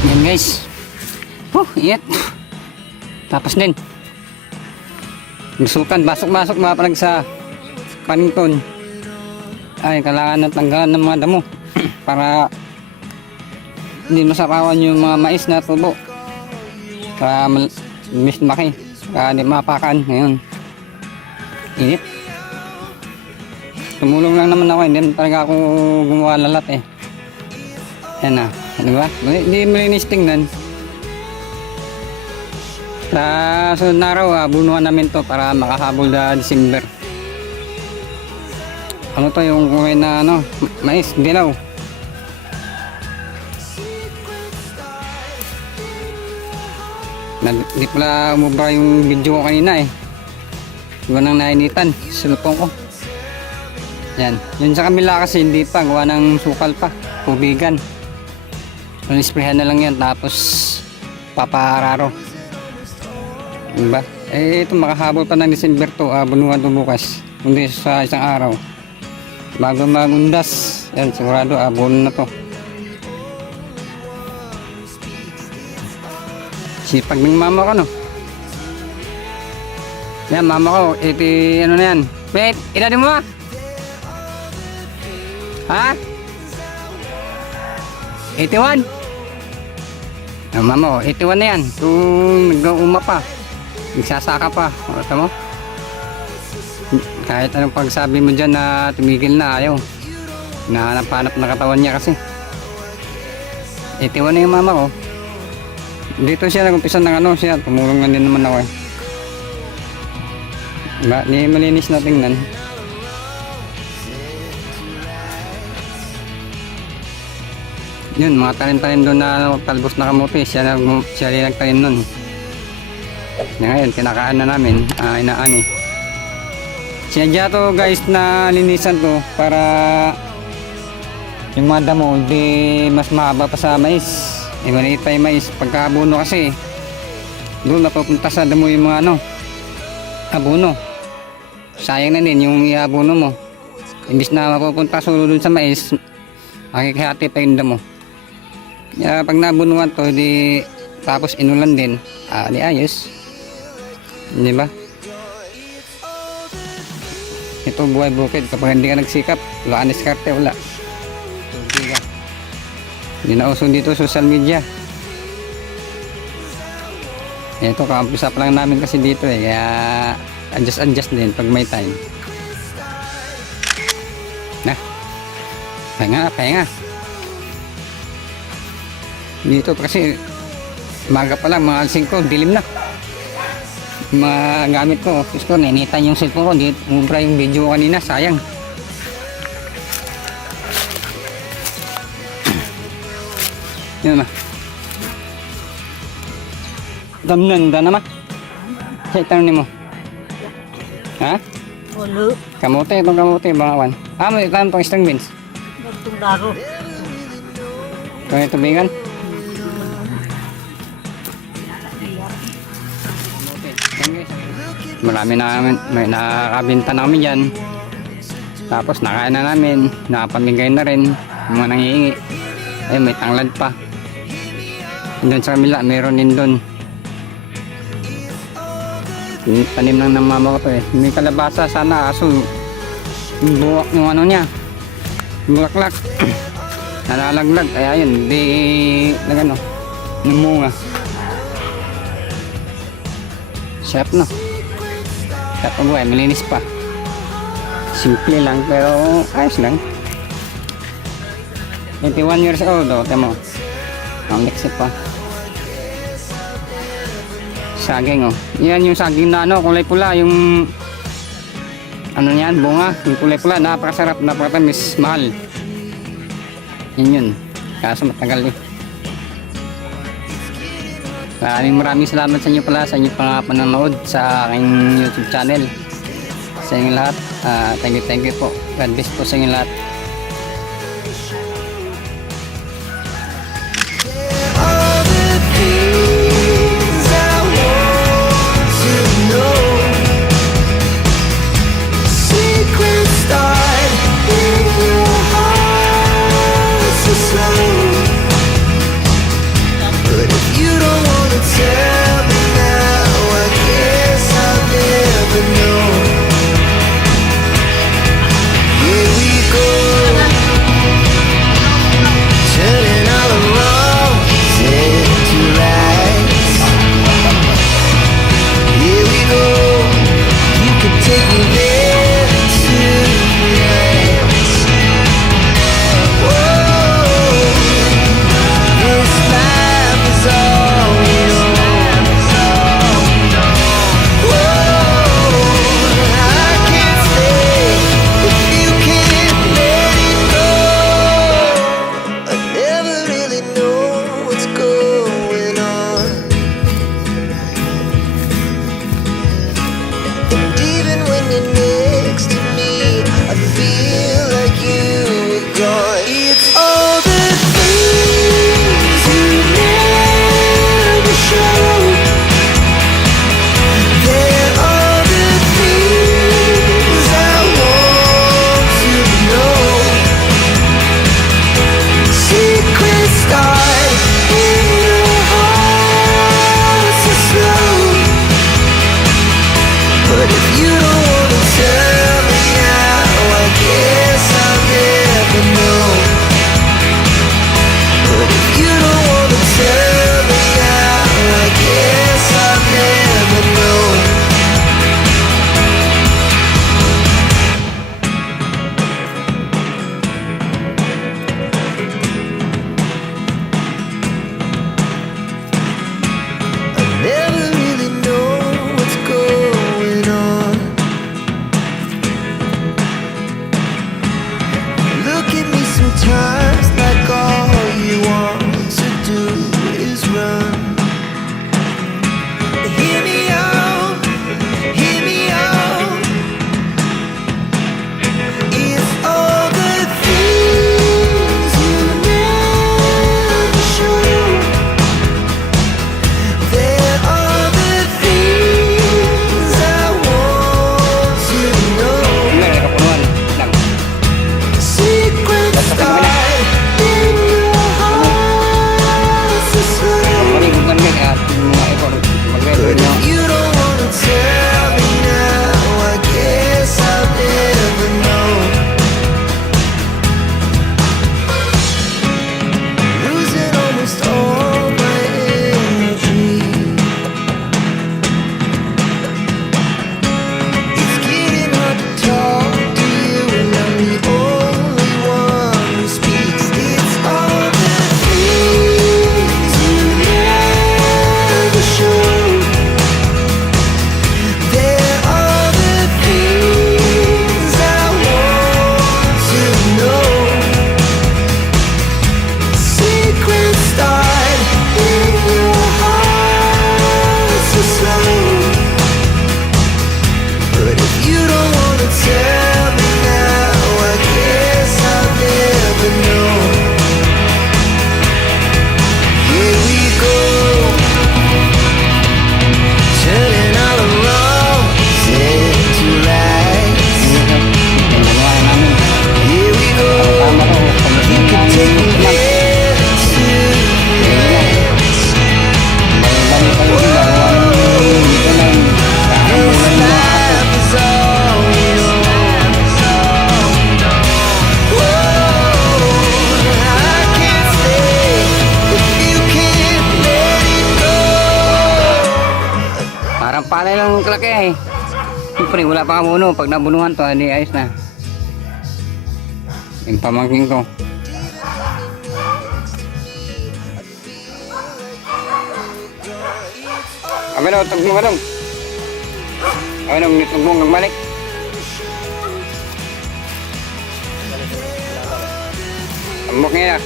Yan guys. Init. Tapos din. Gusukan, basok-basok mga palag sa panington. Ay, kailangan na tanggalan ng mga damo para hindi masapawan yung mga mais na tubo. Para maki. Para hindi mapakan. Ngayon. Init. Tumulong lang naman ako. Hindi talaga ako gumawa lalat eh. Yan na. Diba? Hindi malinis tingnan. Sa sunod na araw, bunuhan namin to para makahabol na December. Ano to yung kumain na ano, mais, dilaw. Hindi pala umubra yung video ko kanina eh. Gawa ng nainitan, sulupong ko. Yan. Yun sa kamila kasi hindi pa, gawa ng sukal pa, tubigan. Isprehan na lang yan tapos papahararo. Diba? Eh ito makahabol pa ng December to, bunuhan to bukas. Kundi sa isang araw. Bago magundas. Yan sigurado buno na to. Sipag ng mama ko no. Yan mama ko, ano na yan. Wait, ilali mo ba? Ha? 81? Mama ko, 81 na yan. Kung nag-uuma pa. Nagsasaka pa. Ito mo? Kahit anong pagsabi mo dyan na tumigil na, ayaw. Nahanap-hanap na katawan niya kasi. 81 na yung mama ko. Dito siya nag-umpisa ng ano siya. Tumulong na din naman ako eh. Diba? Hindi malinis na tingnan. Yun, mga tanim-tanim doon na talbos na kamote. Siya rin nagtanim nun. Ngayon, kinakaan na namin. Inaani. Sinadya to guys na linisan to para yung mga damo hindi mas mahaba pa sa mais. Maliit pa yung mais. Pagka-abono kasi doon napupunta sa damo yung mga ano abono. Sayang na din yung iabono mo. Imbis na mapupunta sulo doon sa mais, makikihati pa yung damo. Pag nabunuan to, di tapos inulan din, di ayos. Di ba? Ito buhay bukid. Kapag hindi ka nagsikap, wala ka diskarte, wala. Hindi na uso dito social media. Ito, kaumpisa pa lang namin kasi dito eh. Kaya adjust din pag may time. Na. Pahinga. Dito kasi maga pa lang, mga 5, dilim na. Mga gamit ko, gusto ko, nainitan yung cellphone ko, hindi umubra yung video ko kanina, sayang. Yun na. Damnan, na naman. Sa itanong mo. Ha? Walo. Kamote, itong kamote, bangawan. May itanong itong string beans. Itong daro. Ito yung tubigan. Marami na may nakakabinta na kami dyan. Tapos nakain na namin, nakapamigay na rin yung mga nangihingi. Ay, may tanglad pa. Doon sa kamila meron din doon. Tanim lang ng mama ko to eh. May kalabasa sana, aso buwak yung ano niya, bulaklak. Nalalaglag, kaya yun di nagano namunga. Sarap no. Sarap ang buhay, malinis pa. Simple lang pero ayos lang. 21 years old o, temo. Ang leksi pa. Saging o. Yan yung saging na ano, kulay pula. Yung ano yan, bunga. Yung kulay pula, napakasarap, napakatamis, mahal. Yun. Kaso matagal eh. Maraming salamat sa inyo pala, sa inyo pang panonood sa aking YouTube channel. Sa inyo lahat. Thank you po. God bless po sa inyo lahat. lang kalaki eh. Siyempre, wala pa kamuno. Pag nabunuhan to, hindi ayos na. Yung pamangking ko. Kami na, tagmong ka dong. Kami na, tagmong kang balik. Tambok niya na.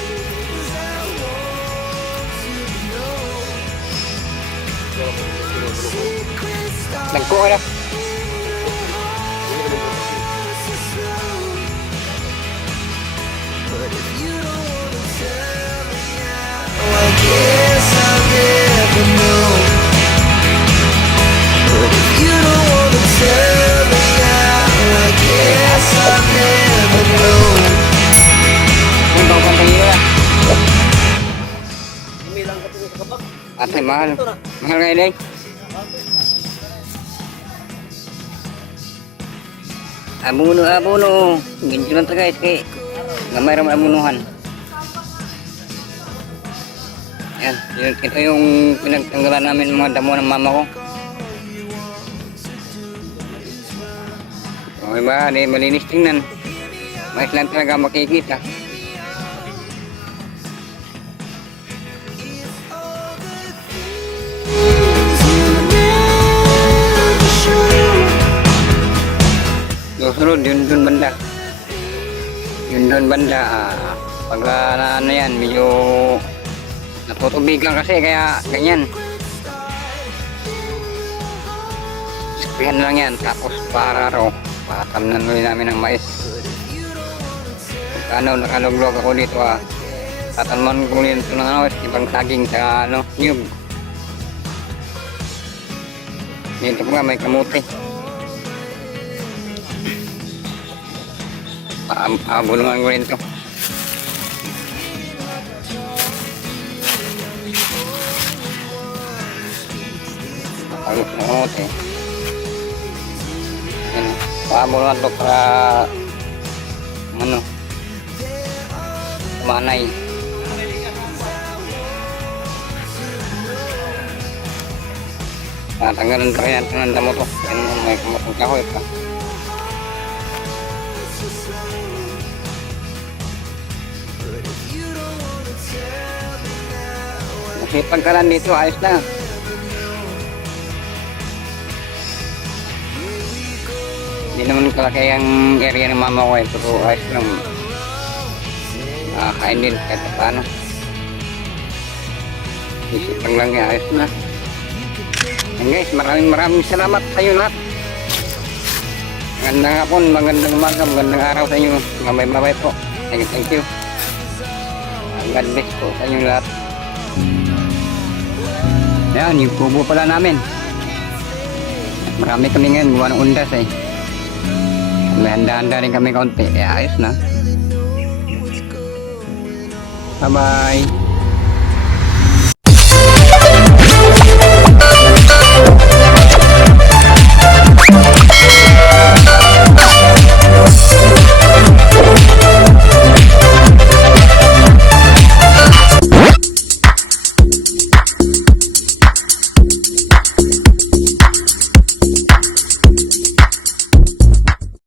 Nagko ka na. I guess I'll never know. But if you don't wanna tell me now, I guess I'll never know. Yung bang pantay nyo na. Ate, mahal. Mahal kayo, Day. Abuno. Ganyan lang ta guys, kay gamay ramang abunuhan. Yan, ito yung pinagtanggalan namin ng mga damo ng mama ko. Okay ba, di malinis tingnan. Mais lang talaga makikita. Susunod, yun dun banda. Yun dun banda. Pag ano yan, medyo natutubig lang kasi kaya ganyan. Sabihan lang yan. Tapos para raw, patamnan ulit namin ng mais. Ano, nakaluglog ako dito tatalman ko ulit ito ng ibang saging sa niyog. Dito po nga may kamuti. Bulungan ko rin ito. Pagod na kamote. Yan. Bulungan ito para manay. Tanggalan pa rin natin ng damo to. Yan may kamotong kahoy pa. Masipag ka lang dito, ayos na. Hindi naman kalaki ang area ng mama ko eh, pero ayos lang. Kain din kahit paano. Isipag lang yan, ayos na. And guys, maraming salamat sa inyo lahat. Magandang hapon, magandang umaga, magandang araw sa inyo. Mabay po. Thank you. God bless po sa inyo lahat. Yan, yung kubo pala namin. Marami kami ngayon, gawa ng undas eh. May handa-handa rin kami kaunti. Ayos na. Bye-bye.